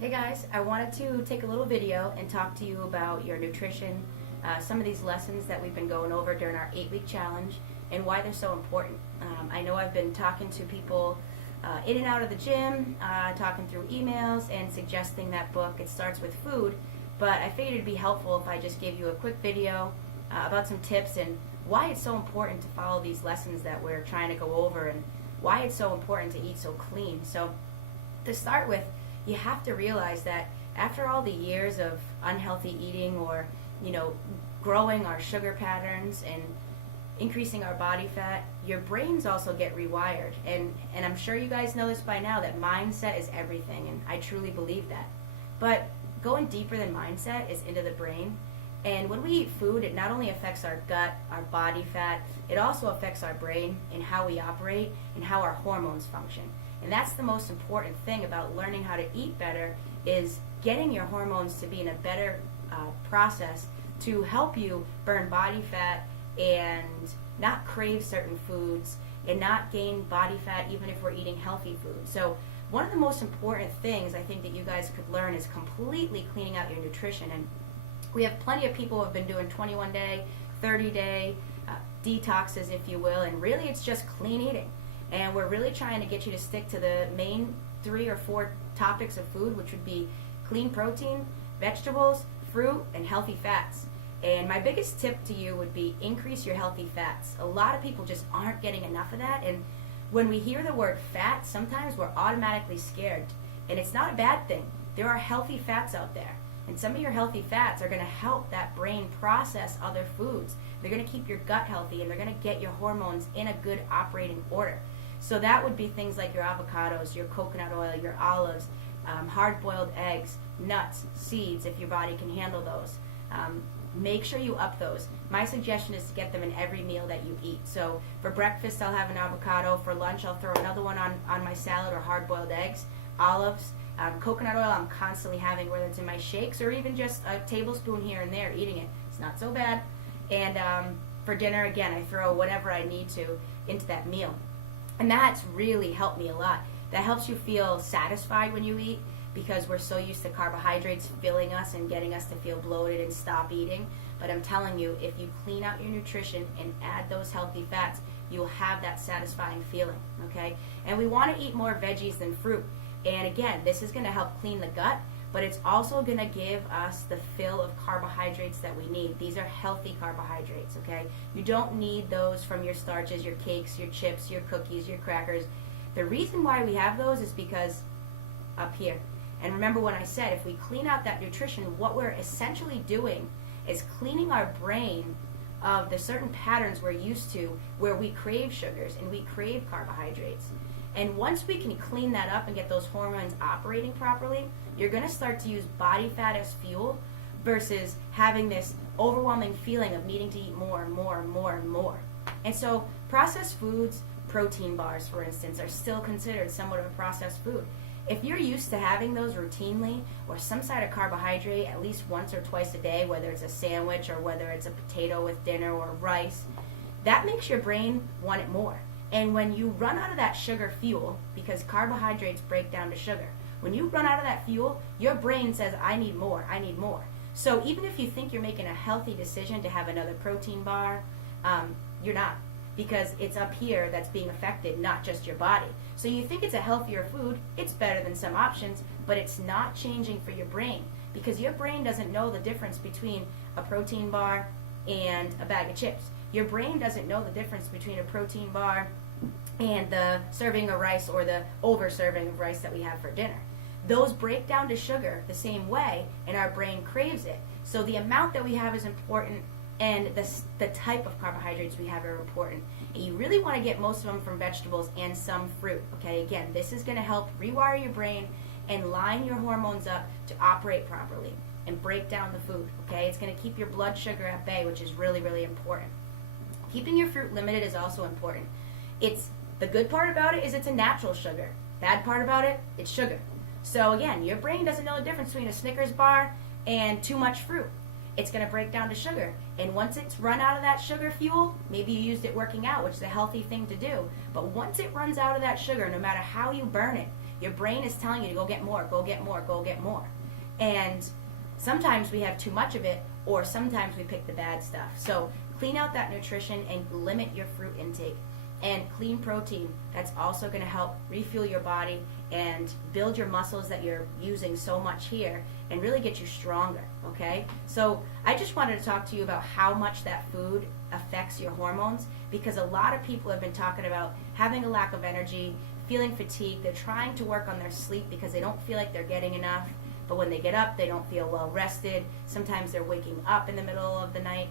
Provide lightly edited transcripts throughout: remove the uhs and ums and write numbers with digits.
Hey guys, I wanted to take a little video and talk to you about your nutrition, some of these lessons that we've been going over during our 8-week challenge and why they're so important. I know I've been talking to people in and out of the gym, talking through emails and suggesting that book. It starts with food, but I figured it'd be helpful if I just gave you a quick video about some tips and why it's so important to follow these lessons that we're trying to go over and why it's so important to eat so clean. So to start with, you have to realize that after all the years of unhealthy eating or, growing our sugar patterns and increasing our body fat, your brains also get rewired. And I'm sure you guys know this by now, that mindset is everything, and I truly believe that. But going deeper than mindset is into the brain. And when we eat food, it not only affects our gut, our body fat, it also affects our brain and how we operate and how our hormones function. And that's the most important thing about learning how to eat better, is getting your hormones to be in a better process to help you burn body fat and not crave certain foods and not gain body fat even if we're eating healthy food. So one of the most important things I think that you guys could learn is completely cleaning out your nutrition. And we have plenty of people who have been doing 21-day, 30-day detoxes, if you will, and really it's just clean eating. And we're really trying to get you to stick to the main 3 or 4 topics of food, which would be clean protein, vegetables, fruit, and healthy fats. And my biggest tip to you would be increase your healthy fats. A lot of people just aren't getting enough of that. And when we hear the word fat, sometimes we're automatically scared. And it's not a bad thing. There are healthy fats out there. And some of your healthy fats are going to help that brain process other foods. They're going to keep your gut healthy, and they're going to get your hormones in a good operating order. So that would be things like your avocados, your coconut oil, your olives, hard-boiled eggs, nuts, seeds, if your body can handle those. Make sure you up those. My suggestion is to get them in every meal that you eat. So for breakfast, I'll have an avocado. For lunch, I'll throw another one on my salad, or hard-boiled eggs, olives. Coconut oil I'm constantly having, whether it's in my shakes or even just a tablespoon here and there, eating it. It's not so bad. And for dinner, again, I throw whatever I need to into that meal. And that's really helped me a lot. That helps you feel satisfied when you eat, because we're so used to carbohydrates filling us and getting us to feel bloated and stop eating. But I'm telling you, if you clean out your nutrition and add those healthy fats, you'll have that satisfying feeling, okay? And we want to eat more veggies than fruit. And again, this is going to help clean the gut, but it's also going to give us the fill of carbohydrates that we need. These are healthy carbohydrates, okay? You don't need those from your starches, your cakes, your chips, your cookies, your crackers. The reason why we have those is because up here. And remember when I said, if we clean out that nutrition, what we're essentially doing is cleaning our brain of the certain patterns we're used to where we crave sugars and we crave carbohydrates. And once we can clean that up and get those hormones operating properly, you're going to start to use body fat as fuel versus having this overwhelming feeling of needing to eat more and more and more and more. And so processed foods, protein bars, for instance, are still considered somewhat of a processed food. If you're used to having those routinely, or some side of carbohydrate at least once or twice a day, whether it's a sandwich or whether it's a potato with dinner or rice, that makes your brain want it more. And when you run out of that sugar fuel, because carbohydrates break down to sugar, when you run out of that fuel, your brain says, I need more, I need more. So even if you think you're making a healthy decision to have another protein bar, you're not, because it's up here that's being affected, not just your body. So you think it's a healthier food, it's better than some options, but it's not changing for your brain, because your brain doesn't know the difference between a protein bar and a bag of chips. Your brain doesn't know the difference between a protein bar and the serving of rice or the over serving of rice that we have for dinner. Those break down to sugar the same way, and our brain craves it. So the amount that we have is important, and the type of carbohydrates we have are important. And you really want to get most of them from vegetables and some fruit, okay? Again, this is going to help rewire your brain and line your hormones up to operate properly and break down the food, okay? It's going to keep your blood sugar at bay, which is really, really important. Keeping your fruit limited is also important. The good part about it is it's a natural sugar. Bad part about it, it's sugar. So again, your brain doesn't know the difference between a Snickers bar and too much fruit. It's going to break down to sugar. And once it's run out of that sugar fuel, maybe you used it working out, which is a healthy thing to do. But once it runs out of that sugar, no matter how you burn it, Your brain is telling you to go get more, go get more, go get more. And sometimes we have too much of it, or sometimes we pick the bad stuff. So clean out that nutrition and limit your fruit intake. And clean protein, that's also going to help refuel your body and build your muscles that you're using so much here and really get you stronger, okay? So I just wanted to talk to you about how much that food affects your hormones, because a lot of people have been talking about having a lack of energy, feeling fatigued. They're trying to work on their sleep because they don't feel like they're getting enough, but when they get up, they don't feel well rested. Sometimes they're waking up in the middle of the night.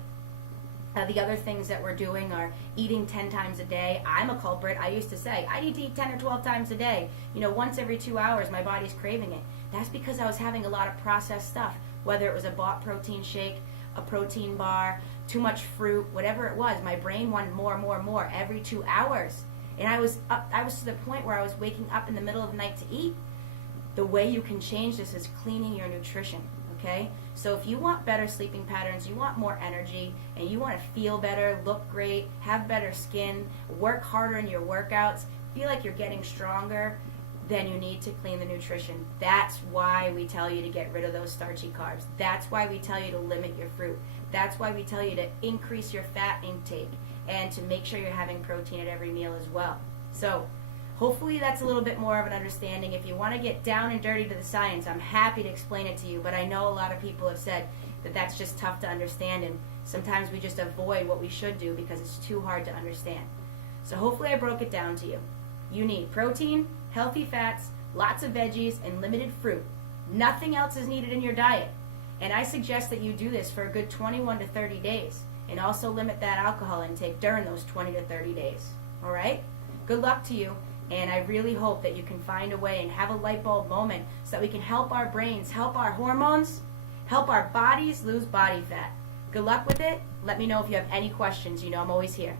The other things that we're doing are eating 10 times a day. I'm a culprit. I used to say, I need to eat 10 or 12 times a day. You know, once every 2 hours, my body's craving it. That's because I was having a lot of processed stuff, whether it was a bought protein shake, a protein bar, too much fruit, whatever it was. My brain wanted more every 2 hours. And I was to the point where I was waking up in the middle of the night to eat. The way you can change this is cleaning your nutrition, okay? So if you want better sleeping patterns, you want more energy, and you want to feel better, look great, have better skin, work harder in your workouts, feel like you're getting stronger, then you need to clean the nutrition. That's why we tell you to get rid of those starchy carbs. That's why we tell you to limit your fruit. That's why we tell you to increase your fat intake and to make sure you're having protein at every meal as well. So hopefully that's a little bit more of an understanding. If you want to get down and dirty to the science, I'm happy to explain it to you, but I know a lot of people have said that that's just tough to understand, and sometimes we just avoid what we should do because it's too hard to understand. So hopefully I broke it down to you. You need protein, healthy fats, lots of veggies, and limited fruit. Nothing else is needed in your diet. And I suggest that you do this for a good 21 to 30 days, and also limit that alcohol intake during those 20 to 30 days. All right? Good luck to you. And I really hope that you can find a way and have a light bulb moment so that we can help our brains, help our hormones, help our bodies lose body fat. Good luck with it. Let me know if you have any questions. You know I'm always here.